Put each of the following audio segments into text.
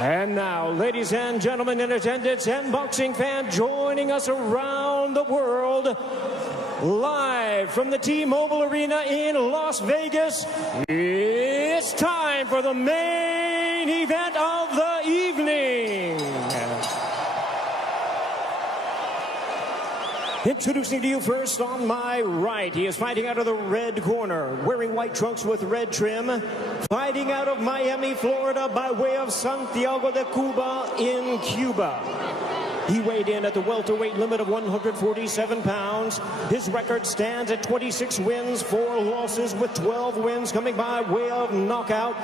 And now, ladies and gentlemen in attendance and boxing fans joining us around the world, live from the T-Mobile Arena in Las Vegas, it's time for the main event of the evening. Introducing to you first on my right, he is fighting out of the red corner, wearing white trunks with red trim, fighting out of Miami, Florida by way of Santiago de Cuba in Cuba. He weighed in at the welterweight limit of 147 pounds. His record stands at 26 wins, 4 losses, with 12 wins coming by way of knockout.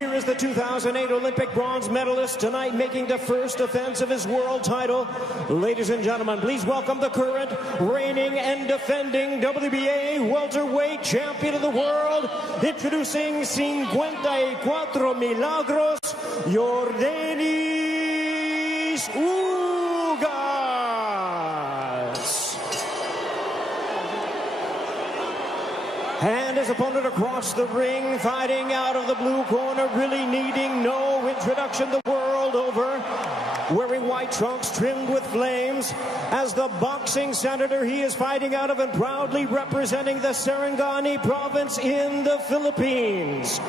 Here is the 2008 Olympic bronze medalist tonight, making the first defense of his world title. Ladies and gentlemen, please welcome the current, reigning and defending WBA welterweight champion of the world, introducing 54 Milagros, yordenis ugas. And his opponent across the ring, fighting out of the blue corner, really needing no introduction the world over, wearing white trunks trimmed with flames. As the boxing senator, he is fighting out of and proudly representing the Sarangani province in the Philippines.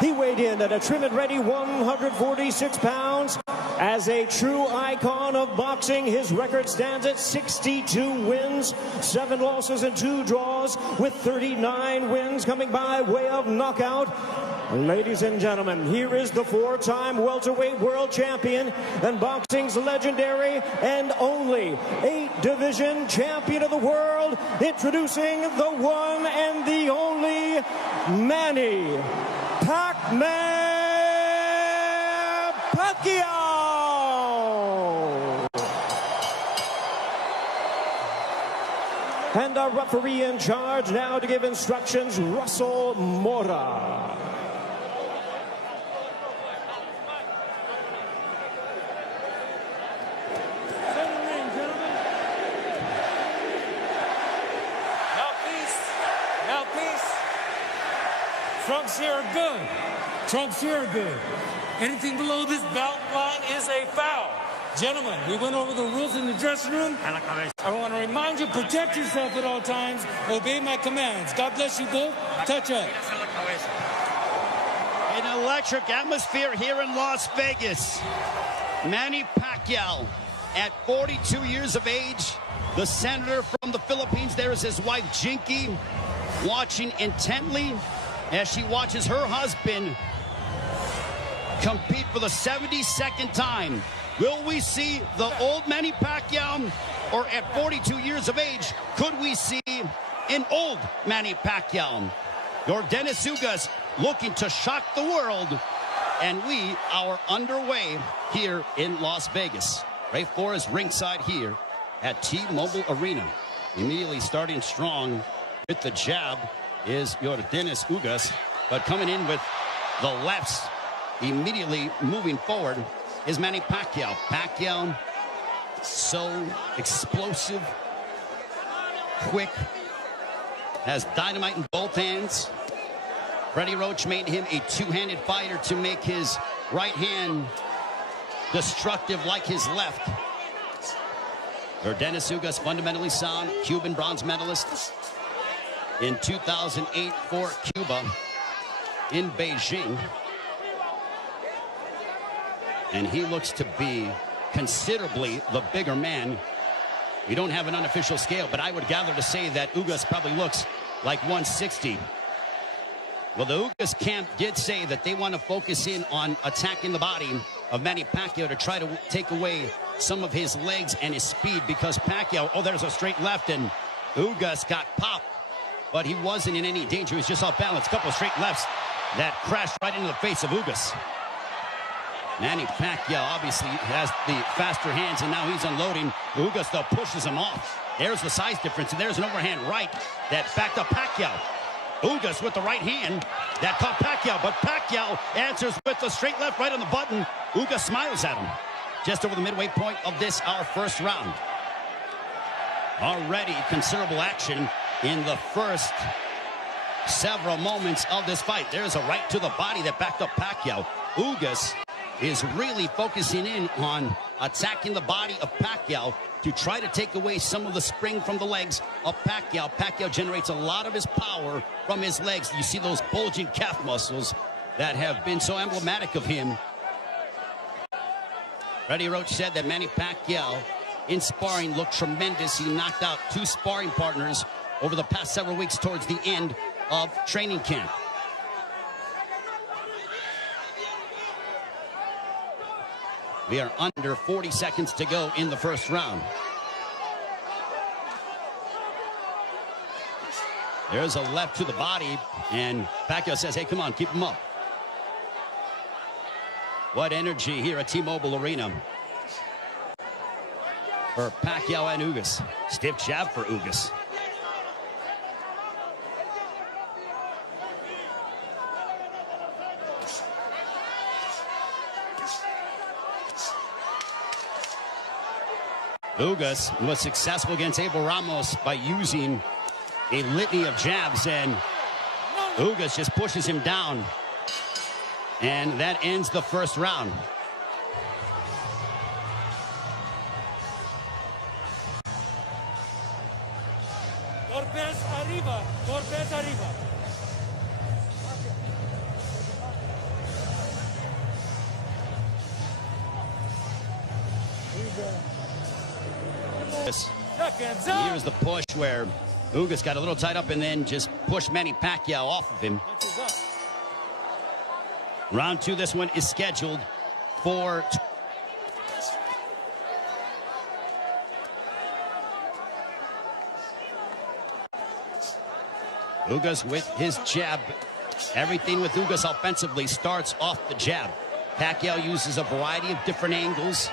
He weighed in at a trim and ready 146 pounds. As a true icon of boxing, his record stands at 62 wins, 7 losses and 2 draws, with 39 wins coming by way of knockout. Ladies and gentlemen, here is the 4-time welterweight world champion and boxing's legendary and only 8-division champion of the world, introducing the one and the only Manny Pacquiao. And our referee in charge now to give instructions, Russell Mora. Now peace. Trunks here are good. Trunks here are good. Anything below this belt line is a foul. Gentlemen, we went over the rules in the dressing room. I want to remind you, protect yourself at all times. Obey my commands. God bless you both. Touch up. An electric atmosphere here in Las Vegas. Manny Pacquiao, at 42 years of age, the senator from the Philippines. There is his wife, Jinky, watching intently as she watches her husband compete for the 72nd time. Will we see the old Manny Pacquiao, or at 42 years of age, could we see an old Manny Pacquiao? Yordenis Ugas looking to shock the world, and we are underway here in Las Vegas. Ray Four is ringside here at T-Mobile Arena. Immediately starting strong with the jab is Yordenis Ugas, but coming in with the lefts, immediately moving forward is Manny Pacquiao. Pacquiao, so explosive, quick, has dynamite in both hands. Freddie Roach made him a two-handed fighter to make his right hand destructive like his left. Yordenis Ugas, fundamentally sound, Cuban bronze medalist in 2008 for Cuba in Beijing. And he looks to be considerably the bigger man. We don't have an unofficial scale, but I would gather to say that Ugas probably looks like 160. Well, the Ugas camp did say that they want to focus in on attacking the body of Manny Pacquiao to try to take away some of his legs and his speed, because Pacquiao, oh, there's a straight left, and Ugas got popped, but he wasn't in any danger. He was just off balance. Couple of straight lefts that crashed right into the face of Ugas. Manny Pacquiao obviously has the faster hands, and now he's unloading. Ugas, though, pushes him off. There's the size difference, and there's an overhand right that backed up Pacquiao. Ugas with the right hand that caught Pacquiao, but Pacquiao answers with the straight left right on the button. Ugas smiles at him. Just over the midway point of this, our first round. Already considerable action in the first several moments of this fight. There's a right to the body that backed up Pacquiao. Ugas is really focusing in on attacking the body of Pacquiao to try to take away some of the spring from the legs of Pacquiao. Pacquiao generates a lot of his power from his legs. You see those bulging calf muscles that have been so emblematic of him. Freddie Roach said that Manny Pacquiao in sparring looked tremendous. He knocked out 2 sparring partners over the past several weeks towards the end of training camp. We are under 40 seconds to go in the first round. There's a left to the body, and Pacquiao says, hey, come on, keep him up. What energy here at T-Mobile Arena for Pacquiao and Ugas. Stiff jab for Ugas. Ugas was successful against Abel Ramos by using a litany of jabs, and Ugas just pushes him down. And that ends the first round. Corpes arriba, Corpes arriba. Here's the push where Ugas got a little tied up and then just pushed Manny Pacquiao off of him. Round 2, this one is scheduled for Ugas with his jab. Everything with Ugas offensively starts off the jab. Pacquiao uses a variety of different angles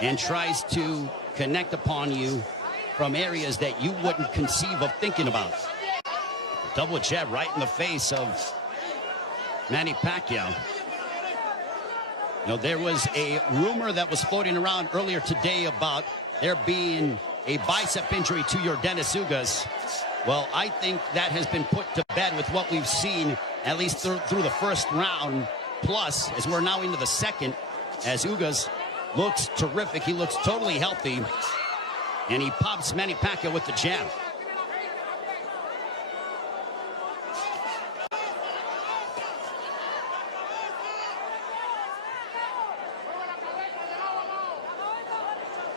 and tries to connect upon you from areas that you wouldn't conceive of thinking about. Double jab right in the face of Manny Pacquiao. You know, there was a rumor that was floating around earlier today about there being a bicep injury to yordenis Ugas. Well, I think that has been put to bed with what we've seen, at least through the first round, plus as we're now into the second, as Ugas looks terrific. He looks totally healthy, and he pops Manny Pacquiao with the jab.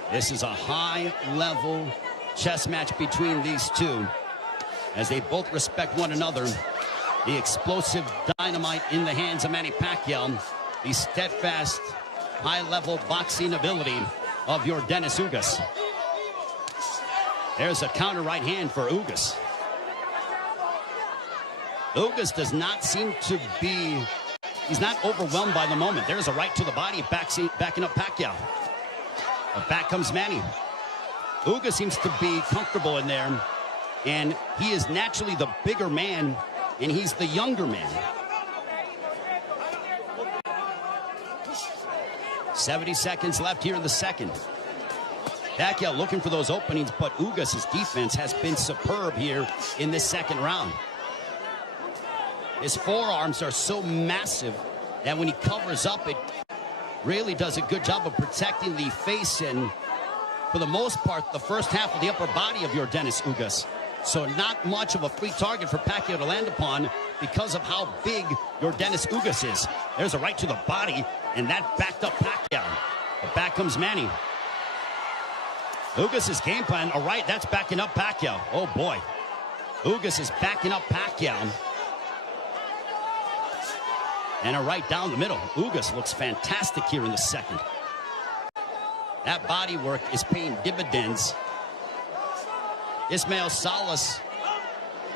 This is a high-level chess match between these two, as they both respect one another. The explosive dynamite in the hands of Manny Pacquiao, the steadfast, high-level boxing ability of yordenis Ugas. There's a counter right hand for Ugas. Ugas does not seem to be, he's not overwhelmed by the moment. There's a right to the body, backing up Pacquiao. But back comes Manny. Ugas seems to be comfortable in there, and he is naturally the bigger man, and he's the younger man. 70 seconds left here in the second. Pacquiao looking for those openings, but Ugas' defense has been superb here in this second round. His forearms are so massive that when he covers up, it really does a good job of protecting the face and, for the most part, the first half of the upper body of yordenis Ugas. So not much of a free target for Pacquiao to land upon because of how big yordenis Ugas is. There's a right to the body, and that backed up Pacquiao. But back comes Manny. Ugas' game plan, all right, that's backing up Pacquiao. Oh, boy. Ugas is backing up Pacquiao. And a right down the middle. Ugas looks fantastic here in the second. That body work is paying dividends. Ismael Salas,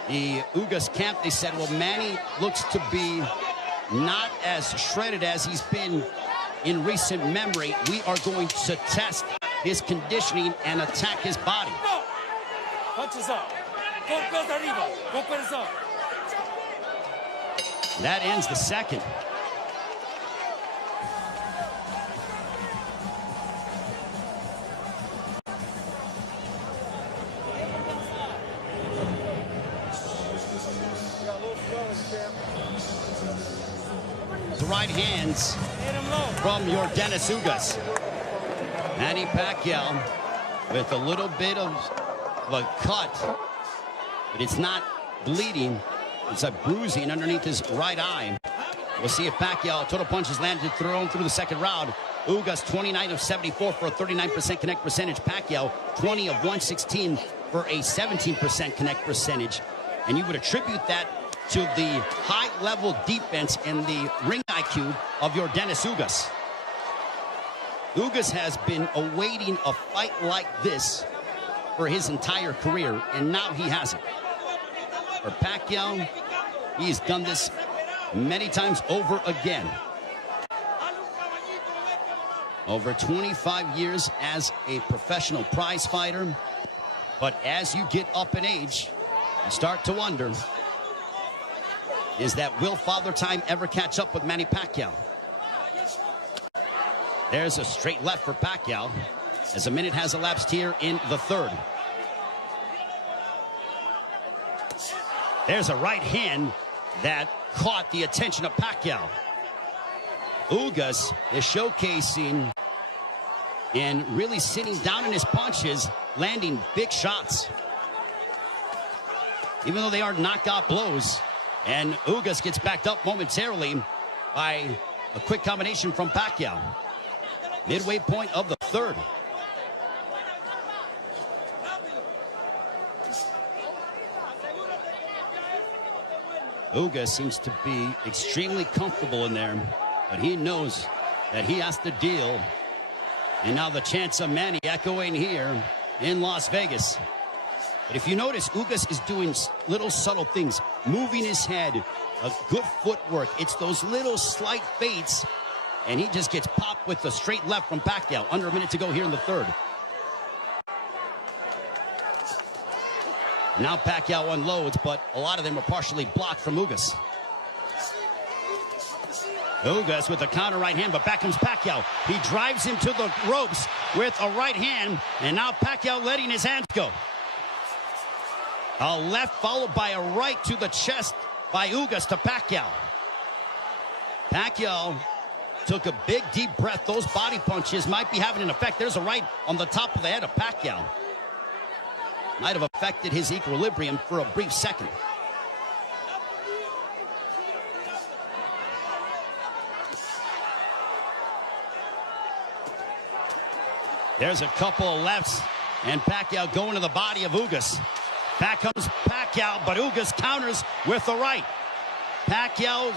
the Ugas camp, they said, well, Manny looks to be not as shredded as he's been in recent memory. We are going to test his conditioning and attack his body. Punches up. Golpes arriba. Golpes up. That ends the second. The right hands. Hit him low. from Yordenis Ugas. Manny Pacquiao with a little bit of a cut, but it's not bleeding. It's a bruising underneath his right eye. We'll see if Pacquiao, total punches landed, thrown through the second round. Ugas 29 of 74 for a 39% connect percentage. Pacquiao 20 of 116 for a 17% connect percentage. And you would attribute that to the high-level defense and the ring IQ of Yordenis Ugas. Ugas has been awaiting a fight like this for his entire career, and now he has it. For Pacquiao, he's done this many times over again. Over 25 years as a professional prize fighter. But as you get up in age, you start to wonder, is that will Father Time ever catch up with Manny Pacquiao? There's a straight left for Pacquiao as a minute has elapsed here in the third. There's a right hand that caught the attention of Pacquiao. Ugas is showcasing and really sitting down in his punches, landing big shots. Even though they are knockout blows, and Ugas gets backed up momentarily by a quick combination from Pacquiao. Midway point of the third. Ugas seems to be extremely comfortable in there, but he knows that he has to deal. And now the chants of Manny echoing here in Las Vegas. But if you notice, Ugas is doing little subtle things, moving his head, a good footwork. It's those little slight feints, and he just gets popped with the straight left from Pacquiao. Under a minute to go here in the third. Now Pacquiao unloads, but a lot of them are partially blocked from Ugas. Ugas with a counter right hand, but back comes Pacquiao. He drives him to the ropes with a right hand, and now Pacquiao letting his hands go. A left followed by a right to the chest by Ugas to Pacquiao. Pacquiao took a big deep breath. Those body punches might be having an effect. There's a right on the top of the head of Pacquiao. Might have affected his equilibrium for a brief second. There's a couple of lefts, and Pacquiao going to the body of Ugas. Back comes Pacquiao, but Ugas counters with the right. Pacquiao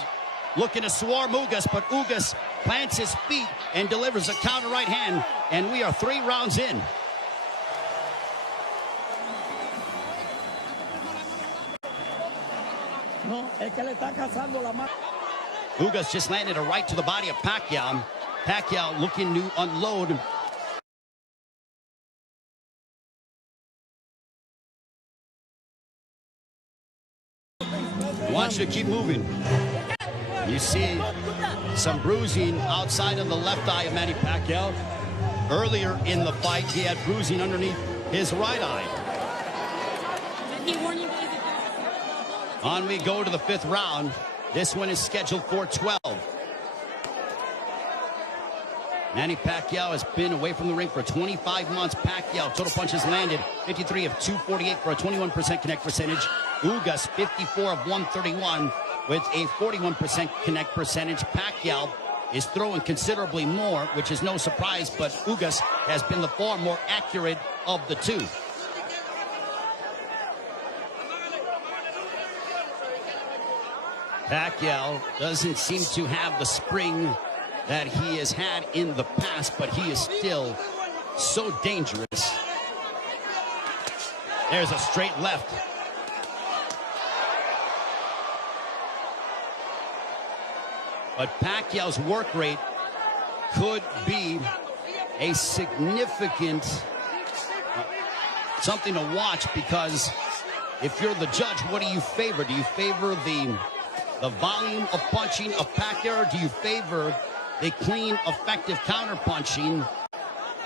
looking to swarm Ugas, but Ugas plants his feet and delivers a counter right hand, and we are 3 rounds in. Ugas just landed a right to the body of Pacquiao. Pacquiao looking to unload. Wants to keep moving. You see some bruising outside of the left eye of Manny Pacquiao. Earlier in the fight, he had bruising underneath his right eye. On we go to the 5th round. This one is scheduled for 12. Manny Pacquiao has been away from the ring for 25 months. Pacquiao, total punches landed 53 of 248 for a 21% connect percentage. Ugas, 54 of 131 with a 41% connect percentage. Pacquiao is throwing considerably more, which is no surprise, but Ugas has been the far more accurate of the two. Pacquiao doesn't seem to have the spring that he has had in the past, but he is still so dangerous. There's a straight left. But Pacquiao's work rate could be a significant something to watch, because if you're the judge, what do you favor? Do you favor the volume of punching of Pacquiao, or do you favor the clean, effective counter-punching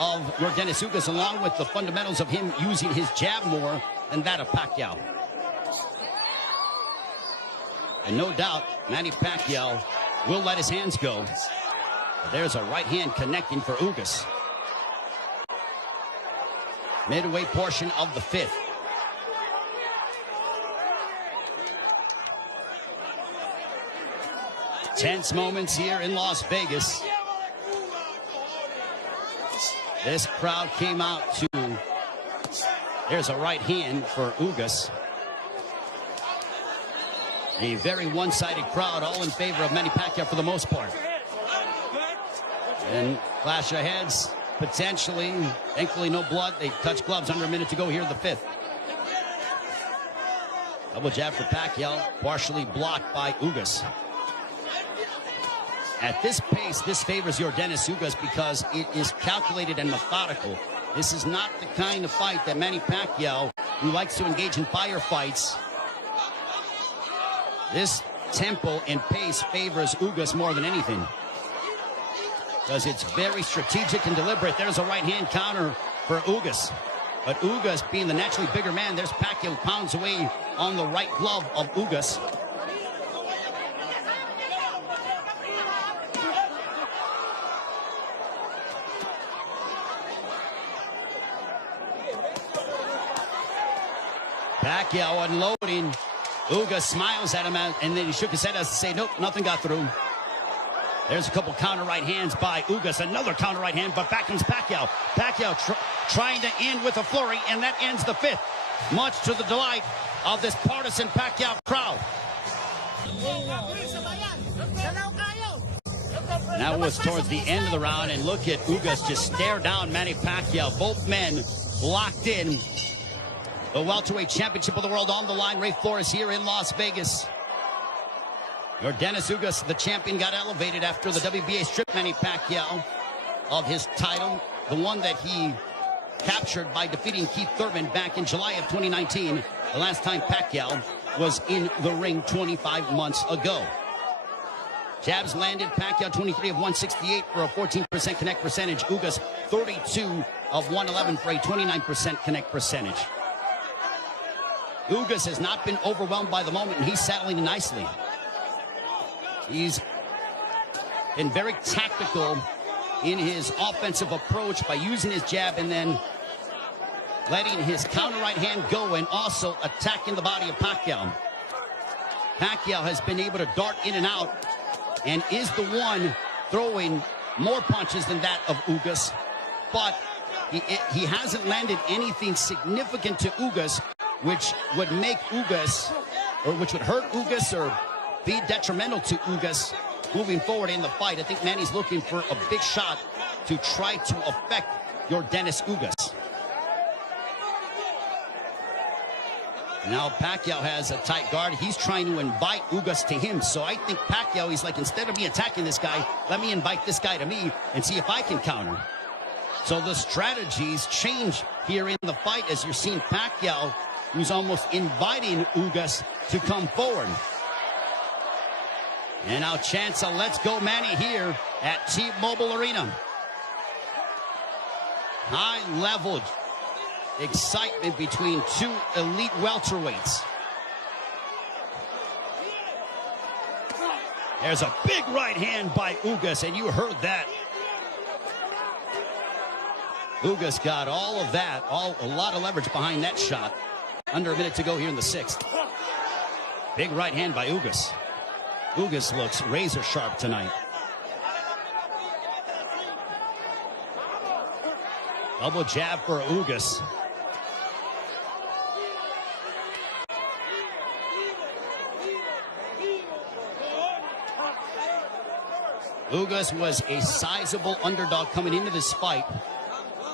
of Yordenis Ugas, along with the fundamentals of him using his jab more than that of Pacquiao? And no doubt, Manny Pacquiao will let his hands go. There's a right hand connecting for Ugas. Midway portion of the fifth. Tense moments here in Las Vegas. This crowd came out to... There's a right hand for Ugas. A very one-sided crowd, all in favor of Manny Pacquiao for the most part. And clash of heads, potentially. Thankfully, no blood. They touch gloves. Under a minute to go here in the fifth. Double jab for Pacquiao, partially blocked by Ugas. At this pace, this favors yordenis Ugas because it is calculated and methodical. This is not the kind of fight that Manny Pacquiao, who likes to engage in firefights. This tempo and pace favors Ugas more than anything, because it's very strategic and deliberate. There's a right-hand counter for Ugas. But Ugas, being the naturally bigger man, there's Pacquiao who pounds away on the right glove of Ugas. Pacquiao unloading. Ugas smiles at him, and then he shook his head as to say, nope, nothing got through. There's a couple counter right hands by Ugas. Another counter right hand, but back comes Pacquiao. Pacquiao trying to end with a flurry, and that ends the fifth. Much to the delight of this partisan Pacquiao crowd. Now it was towards the end of the round, and look at Ugas just stare down Manny Pacquiao. Both men locked in. The welterweight championship of the world on the line. Ray Flores here in Las Vegas. Yordenis Ugas, the champion, got elevated after the WBA stripped Manny Pacquiao of his title, the one that he captured by defeating Keith Thurman back in July of 2019, the last time Pacquiao was in the ring 25 months ago. Jabs landed. Pacquiao 23 of 168 for a 14% connect percentage. Ugas 32 of 111 for a 29% connect percentage. Ugas has not been overwhelmed by the moment, and he's settling nicely. He's been very tactical in his offensive approach by using his jab and then letting his counter right hand go and also attacking the body of Pacquiao. Pacquiao has been able to dart in and out and is the one throwing more punches than that of Ugas, but he hasn't landed anything significant to Ugas, which would make Ugas, or which would hurt Ugas or be detrimental to Ugas moving forward in the fight. I think Manny's looking for a big shot to try to affect yordenis Ugas. Now Pacquiao has a tight guard. He's trying to invite Ugas to him. So I think Pacquiao, he's like, instead of me attacking this guy, let me invite this guy to me and see if I can counter. So the strategies change here in the fight as you're seeing Pacquiao, who's almost inviting Ugas to come forward. And now chance a let's go Manny here at T-Mobile Arena. High-level excitement between two elite welterweights. There's a big right hand by Ugas, and you heard that. Ugas got all of that, a lot of leverage behind that shot. Under a minute to go here in the sixth. Big right hand by Ugas. Ugas looks razor sharp tonight. Double jab for Ugas. Ugas was a sizable underdog coming into this fight.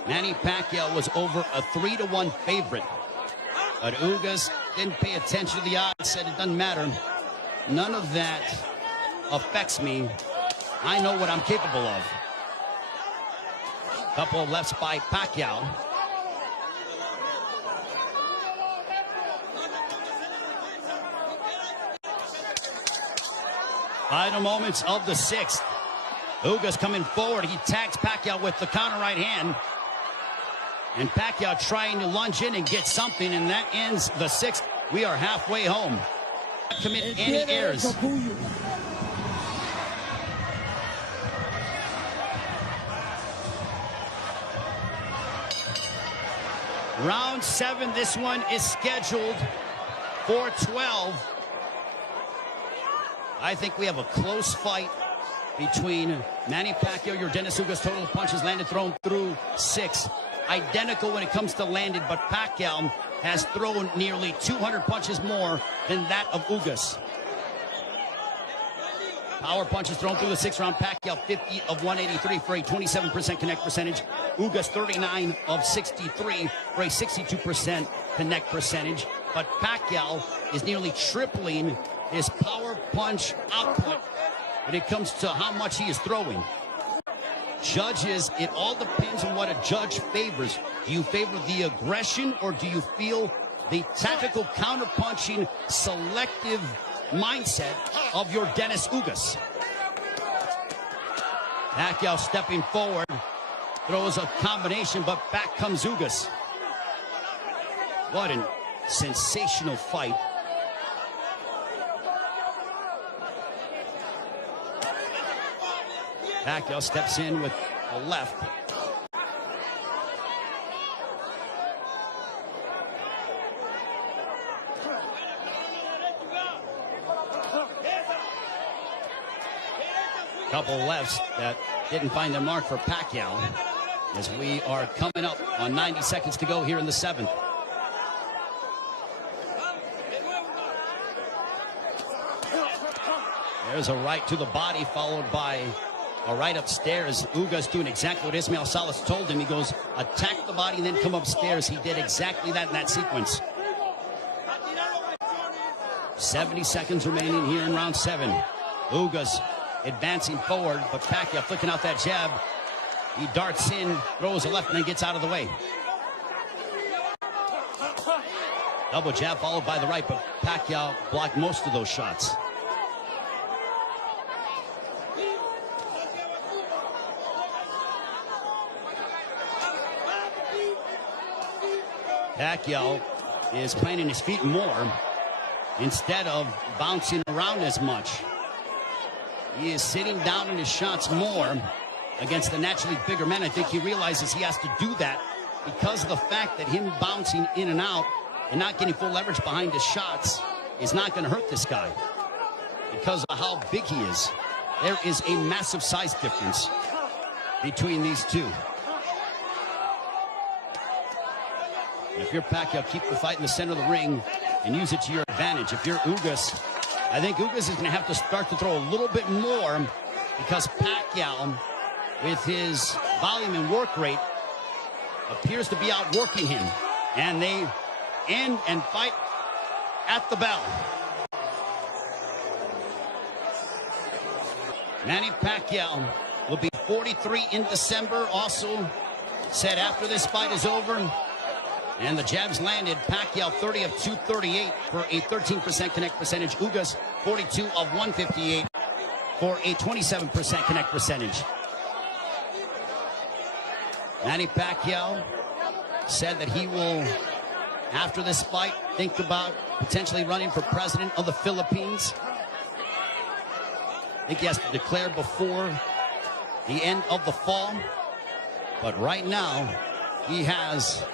Manny Pacquiao was over a 3-1 favorite. But Ugas didn't pay attention to the odds, said it doesn't matter. None of that affects me. I know what I'm capable of. Couple of lefts by Pacquiao. Final moments of the sixth. Ugas coming forward. He tags Pacquiao with the counter right hand. And Pacquiao trying to lunge in and get something, and that ends the sixth. We are halfway home. Not commit any errors. Round 7, this one is scheduled for 12. I think we have a close fight between Manny Pacquiao, yordenis ugas, total punches landed, thrown through 6. Identical when it comes to landed, but Pacquiao has thrown nearly 200 punches more than that of Ugas. Power punches thrown through the 6th round. Pacquiao 50 of 183 for a 27% connect percentage. Ugas 39 of 63 for a 62% connect percentage. But Pacquiao is nearly tripling his power punch output when it comes to how much he is throwing. Judges, it all depends on what a judge favors. Do you favor the aggression, or do you feel the tactical counterpunching, selective mindset of yordenis ugas? Pacquiao stepping forward, throws a combination, but back comes Ugas. What a sensational fight. Pacquiao steps in with a left. Couple lefts that didn't find their mark for Pacquiao, as we are coming up on 90 seconds to go here in the 7th. There's a right to the body, followed by a right upstairs. Ugas doing exactly what Ismael Salas told him. He goes, attack the body and then come upstairs. He did exactly that in that sequence. 70 seconds remaining here in round 7. Ugas advancing forward, but Pacquiao flicking out that jab. He darts in, throws a left, and then gets out of the way. Double jab followed by the right, but Pacquiao blocked most of those shots. Pacquiao is planting his feet more instead of bouncing around as much. He is sitting down in his shots more against the naturally bigger men. I think he realizes he has to do that because of the fact that him bouncing in and out and not getting full leverage behind his shots is not going to hurt this guy because of how big he is. There is a massive size difference between these two. If you're Pacquiao, keep the fight in the center of the ring and use it to your advantage. If you're Ugas, I think Ugas is going to have to start to throw a little bit more because Pacquiao, with his volume and work rate, appears to be outworking him. And they end and fight at the bell. Manny Pacquiao will be 43 in December. Also said after this fight is over, and the jabs landed, Pacquiao 30 of 238 for a 13% connect percentage. Ugas 42 of 158 for a 27% connect percentage. Manny Pacquiao said that he will, after this fight, think about potentially running for president of the Philippines. I think he has to declare before the end of the fall. But right now, he has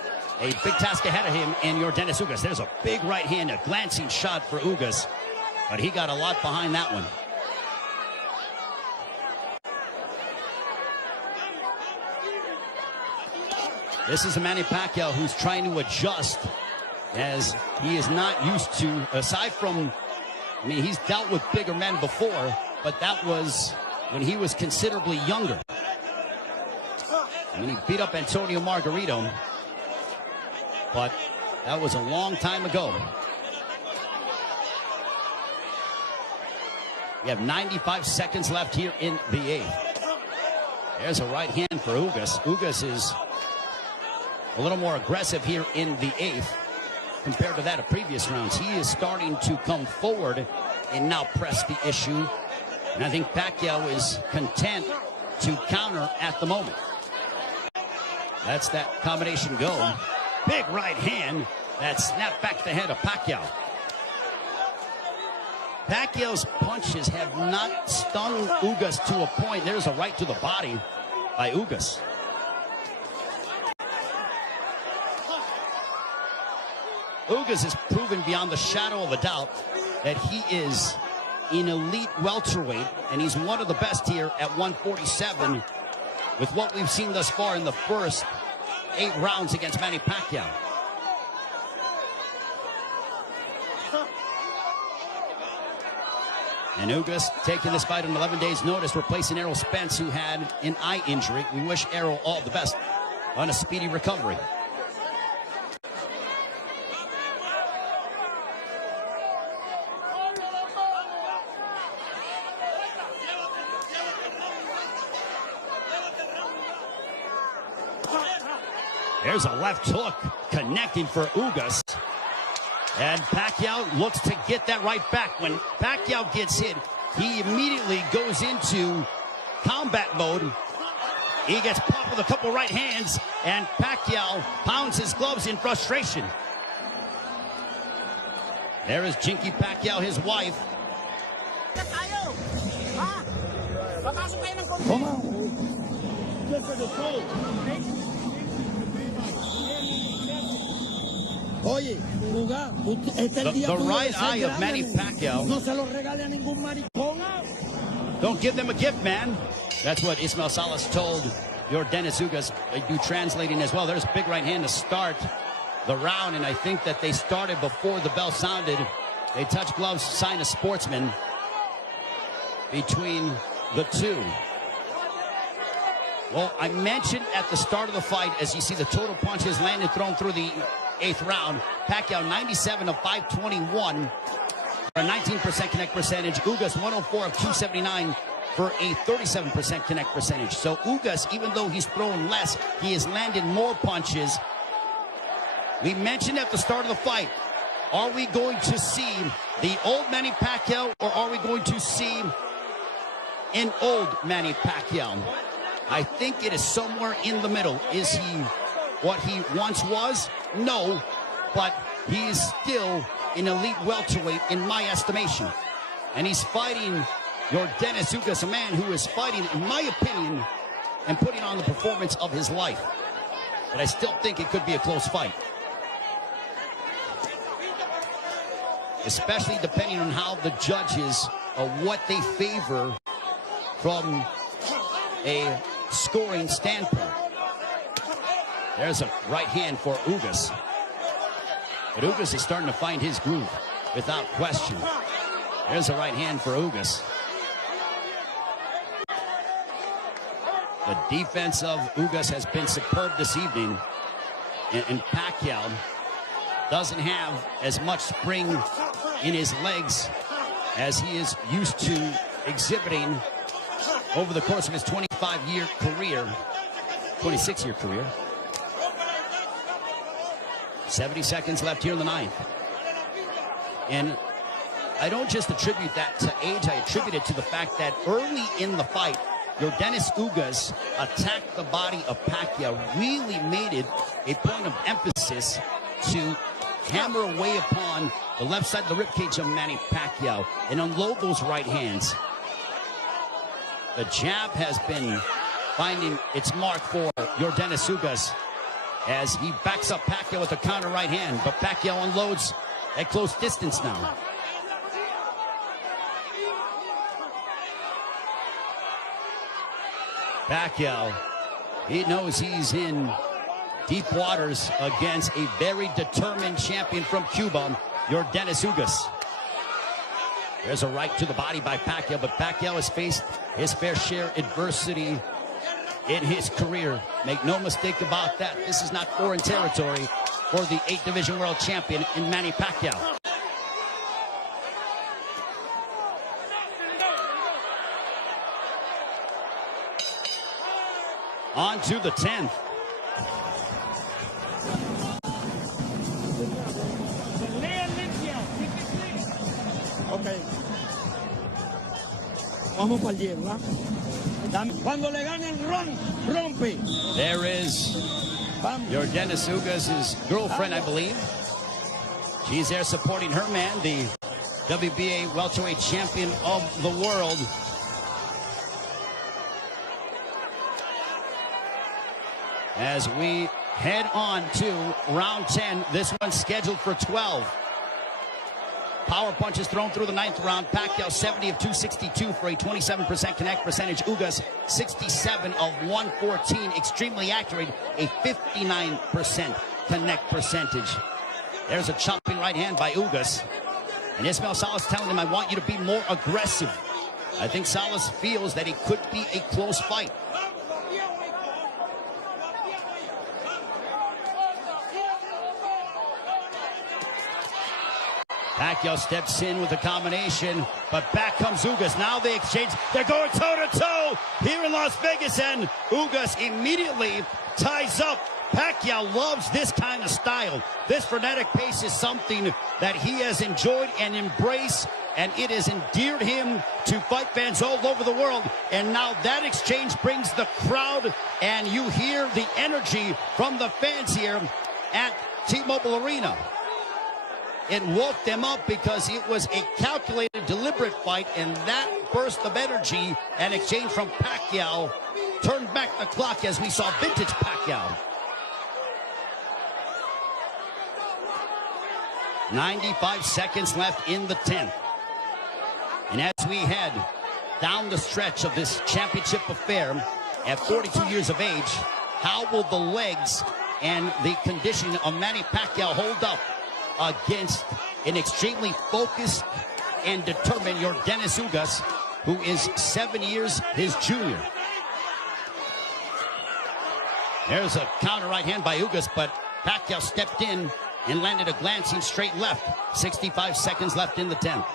a big task ahead of him in yordenis ugas. There's a big right hand, a glancing shot for Ugas, but he got a lot behind that one. This is a Manny Pacquiao who's trying to adjust, as he is not used to, aside from, I mean, he's dealt with bigger men before, but that was when he was considerably younger. I mean, he beat up Antonio Margarito, but that was a long time ago. We have 95 seconds left here in the 8th. There's a right hand for Ugas. Ugas is a little more aggressive here in the 8th compared to that of previous rounds. He is starting to come forward and now press the issue. And I think Pacquiao is content to counter at the moment. That's that combination go. Big right hand that snapped back the head of Pacquiao. Pacquiao's punches have not stung Ugas to a point. There's a right to the body by Ugas. Ugas has proven beyond the shadow of a doubt that he is an elite welterweight, and he's one of the best here at 147 with what we've seen thus far in the first 8 rounds against Manny Pacquiao. And Ugas taking this fight on 11 days' notice, replacing Errol Spence, who had an eye injury. We wish Errol all the best on a speedy recovery. There's a left hook connecting for Ugas. And Pacquiao looks to get that right back. When Pacquiao gets hit, he immediately goes into combat mode. He gets popped with a couple right hands, and Pacquiao pounds his gloves in frustration. There is Jinky Pacquiao, his wife. The right eye of Manny Pacquiao. Don't give them a gift, man. That's what Ismael Salas told Yordenis Ugas. They do translating as well. There's a big right hand to start the round, and I think that they started before the bell sounded. They touch gloves, sign a sportsman between the two. Well, I mentioned at the start of the fight, as you see the total punches landed, thrown through the 8th round, Pacquiao 97 of 521 for a 19% connect percentage. Ugas 104 of 279 for a 37% connect percentage. So Ugas, even though he's thrown less, he has landed more punches. We mentioned at the start of the fight, are we going to see the old Manny Pacquiao, or are we going to see an old Manny Pacquiao? I think it is somewhere in the middle. Is he what he once was? No, but he is still an elite welterweight in my estimation. And he's fighting Yordenis Ugas, a man who is fighting, in my opinion, and putting on the performance of his life. But I still think it could be a close fight. Especially depending on how the judges, what they favor from a scoring standpoint. There's a right hand for Ugas. But Ugas is starting to find his groove without question. There's a right hand for Ugas. The defense of Ugas has been superb this evening. And Pacquiao doesn't have as much spring in his legs as he is used to exhibiting over the course of his 25-year career, 26-year career. 70 seconds left here in the 9th. And I don't just attribute that to age, I attribute it to the fact that early in the fight, Yordenis Ugas attacked the body of Pacquiao, really made it a point of emphasis to hammer away upon the left side of the ribcage of Manny Pacquiao and unload those right hands. The jab has been finding its mark for Yordenis Ugas as he backs up Pacquiao with a counter right hand, but Pacquiao unloads at close distance now. Pacquiao, he knows he's in deep waters against a very determined champion from Cuba, Yordenis Ugas. There's a right to the body by Pacquiao, but Pacquiao has faced his fair share adversity in his career. Make no mistake about that. This is not foreign territory for the 8th division world champion in Manny Pacquiao. On to the 10th. Okay. Vamos para el 10, ¿verdad? Cuando le ganen, rompe. There is Yordenis Ugas' girlfriend, I believe. She's there supporting her man, the WBA welterweight champion of the world. as we head on to round 10. This one's scheduled for 12. Power punches thrown through the 9th round. Pacquiao 70 of 262 for a 27% connect percentage. Ugas 67 of 114. Extremely accurate, a 59% connect percentage. There's a chopping right hand by Ugas. And Ismael Salas telling him, I want you to be more aggressive. I think Salas feels that it could be a close fight. Pacquiao steps in with a combination, but back comes Ugas. Now they exchange. They're going toe-to-toe here in Las Vegas, and Ugas immediately ties up. Pacquiao loves this kind of style. This frenetic pace is something that he has enjoyed and embraced, and it has endeared him to fight fans all over the world. And now that exchange brings the crowd, and you hear the energy from the fans here at T-Mobile Arena. It woke them up because it was a calculated, deliberate fight, and that burst of energy and exchange from Pacquiao turned back the clock as we saw vintage Pacquiao. 95 seconds left in the 10th. And as we head down the stretch of this championship affair at 42 years of age, how will the legs and the conditioning of Manny Pacquiao hold up against an extremely focused and determined Yordenis Ugas, who is 7 years his junior? There's a counter right hand by Ugas, but Pacquiao stepped in and landed a glancing straight left. 65 seconds left in the 10th.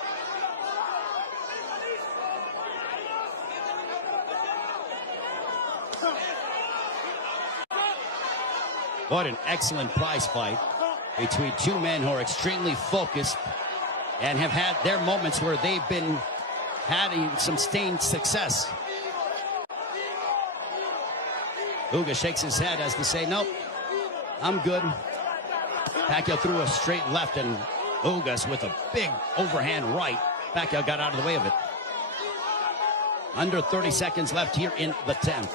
What an excellent prize fight between two men who are extremely focused and have had their moments where they've been having some sustained success. Ugas shakes his head as to say, nope, I'm good. Pacquiao threw a straight left, and Ugas with a big overhand right. Pacquiao got out of the way of it. Under 30 seconds left here in the 10th.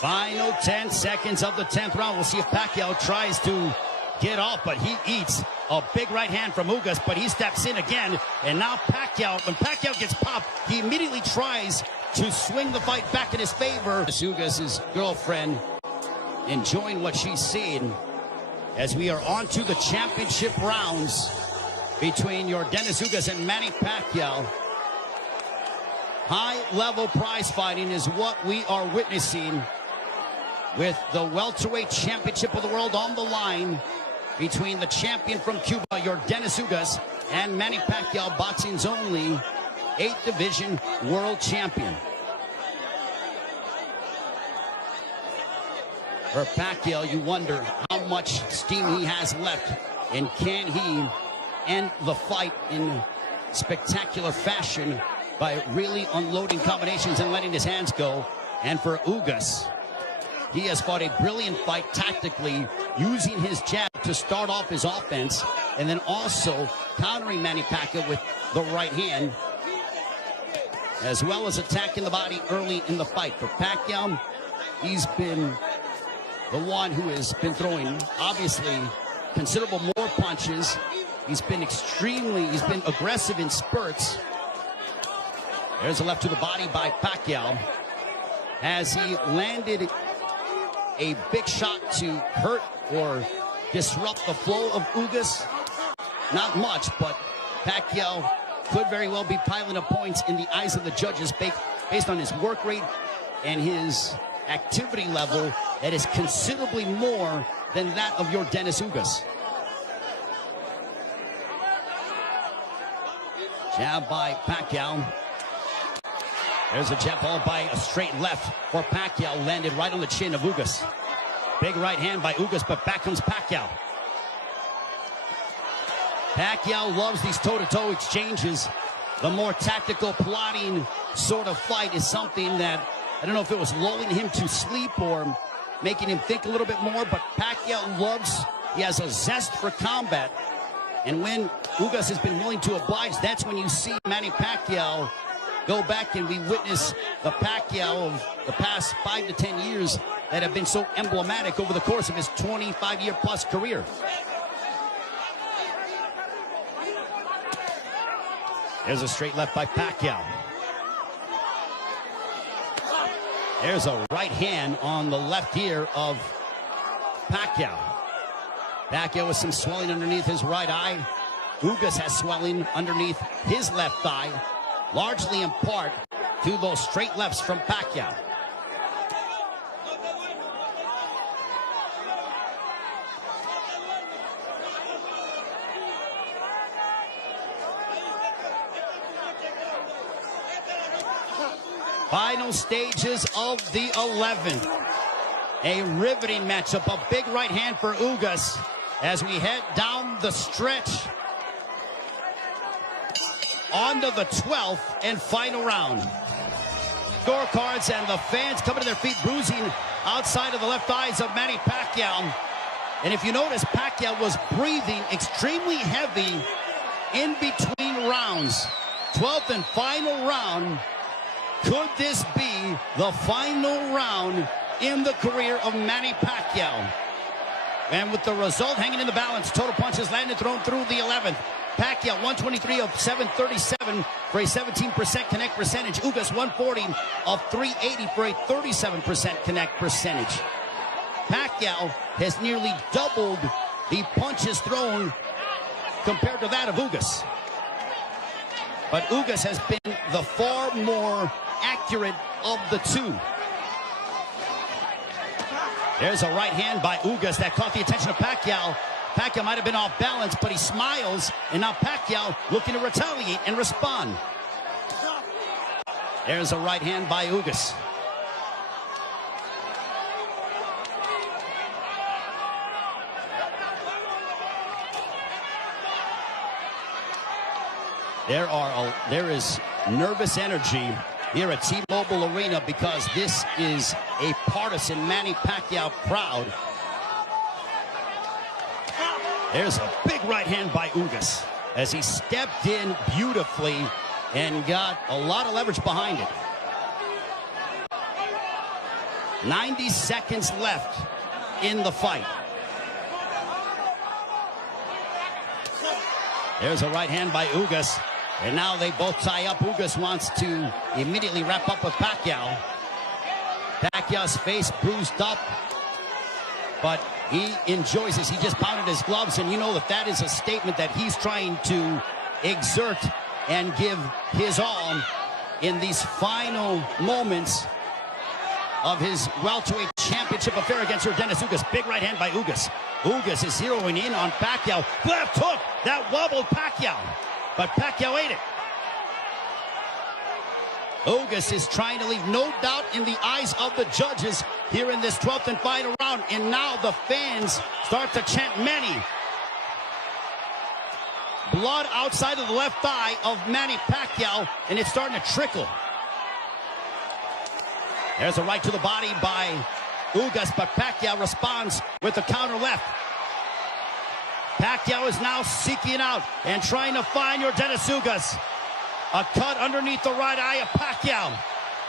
Final 10 seconds of the 10th round. We'll see if Pacquiao tries to get off, but he eats a big right hand from Ugas, but he steps in again. And now Pacquiao, when Pacquiao gets popped, he immediately tries to swing the fight back in his favor. Ugas' girlfriend enjoying what she's seeing as we are on to the championship rounds between Yordenis Ugas and Manny Pacquiao. High-level prize fighting is what we are witnessing, with the welterweight championship of the world on the line between the champion from Cuba, Yordenis Ugas, and Manny Pacquiao, boxing's only 8th division world champion. For Pacquiao, you wonder how much steam he has left, and can he end the fight in spectacular fashion by really unloading combinations and letting his hands go. And for Ugas, he has fought a brilliant fight tactically, using his jab to start off his offense, and then also countering Manny Pacquiao with the right hand, as well as attacking the body early in the fight. For Pacquiao, he's been the one who has been throwing, obviously, considerable more punches. He's been aggressive in spurts. There's a left to the body by Pacquiao as he landed a big shot to hurt or disrupt the flow of Ugas. Not much, but Pacquiao could very well be piling up points in the eyes of the judges based on his work rate and his activity level that is considerably more than that of Yordenis Ugas. Jab by Pacquiao. There's a jab followed by a straight left for Pacquiao, landed right on the chin of Ugas. Big right hand by Ugas, but back comes Pacquiao. Pacquiao loves these toe-to-toe exchanges. The more tactical, plotting sort of fight is something that I don't know if it was lulling him to sleep or making him think a little bit more, but Pacquiao he has a zest for combat. And when Ugas has been willing to oblige, that's when you see Manny Pacquiao go back, and we witness the Pacquiao of the past 5 to 10 years that have been so emblematic over the course of his 25-year-plus career. There's a straight left by Pacquiao. There's a right hand on the left ear of Pacquiao. Pacquiao with some swelling underneath his right eye. Ugas has swelling underneath his left eye, largely in part to those straight lefts from Pacquiao. Final stages of the 11th. A riveting matchup, a big right hand for Ugas as we head down the stretch onto the 12th and final round. Scorecards and the fans coming to their feet, bruising outside of the left eyes of Manny Pacquiao. And if you notice, Pacquiao was breathing extremely heavy in between rounds. 12th and final round. Could this be the final round in the career of Manny Pacquiao? And with the result hanging in the balance, total punches landed thrown through the 11th. Pacquiao 123 of 737 for a 17% connect percentage. Ugas 140 of 380 for a 37% connect percentage. Pacquiao has nearly doubled the punches thrown compared to that of Ugas. But Ugas has been the far more accurate of the two. There's a right hand by Ugas that caught the attention of Pacquiao. Pacquiao might have been off balance, but he smiles, and now Pacquiao looking to retaliate and respond. There's a right hand by Ugas. There is nervous energy here at T-Mobile Arena because this is a partisan Manny Pacquiao crowd. There's a big right hand by Ugas as he stepped in beautifully and got a lot of leverage behind it. 90 seconds left in the fight. There's a right hand by Ugas. And now they both tie up. Ugas wants to immediately wrap up with Pacquiao. Pacquiao's face bruised up, but he enjoys this. He just pounded his gloves, and you know that is a statement that he's trying to exert and give his all in these final moments of his welterweight championship affair against yordenis Ugas. Big right hand by Ugas. Ugas is zeroing in on Pacquiao. Left hook that wobbled Pacquiao, but Pacquiao ate it. Ugas is trying to leave no doubt in the eyes of the judges here in this 12th and final round. And now the fans start to chant Manny. Blood outside of the left thigh of Manny Pacquiao, and it's starting to trickle. There's a right to the body by Ugas, but Pacquiao responds with the counter left. Pacquiao is now seeking out and trying to find yordenis Ugas. A cut underneath the right eye of Pacquiao.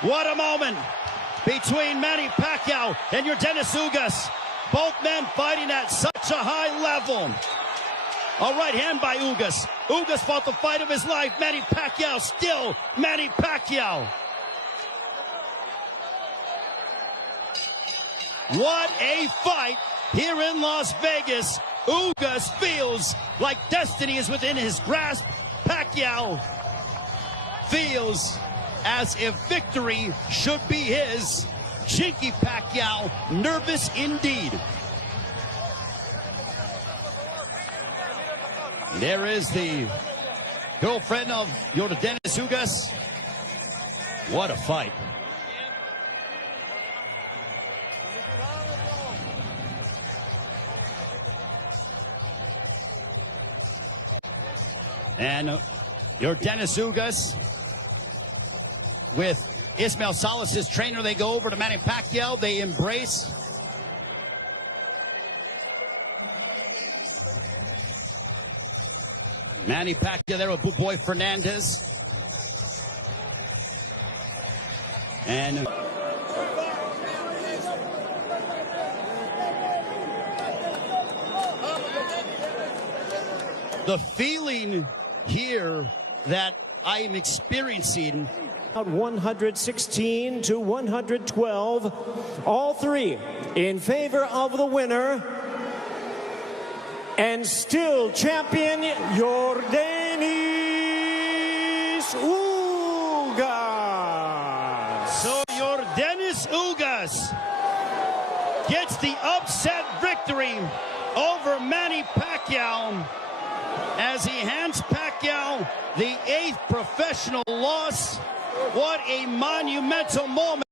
What a moment between Manny Pacquiao and yordenis Ugas. Both men fighting at such a high level. A right hand by Ugas. Ugas fought the fight of his life. Manny Pacquiao still Manny Pacquiao. What a fight here in Las Vegas. Ugas feels like destiny is within his grasp. Pacquiao feels as if victory should be his. Chinky Pacquiao, nervous indeed. There is the girlfriend of yordenis Ugas. What a fight. And yordenis Ugas with Ismael Salas' trainer. They go over to Manny Pacquiao. They embrace. Manny Pacquiao there with Boy Fernandez. And the feeling here that I am experiencing. 116 to 112. All three in favor of the winner. And still champion yordenis ugas. So yordenis ugas gets the upset victory over Manny Pacquiao as he hands Pacquiao the 8th professional loss. What a monumental moment.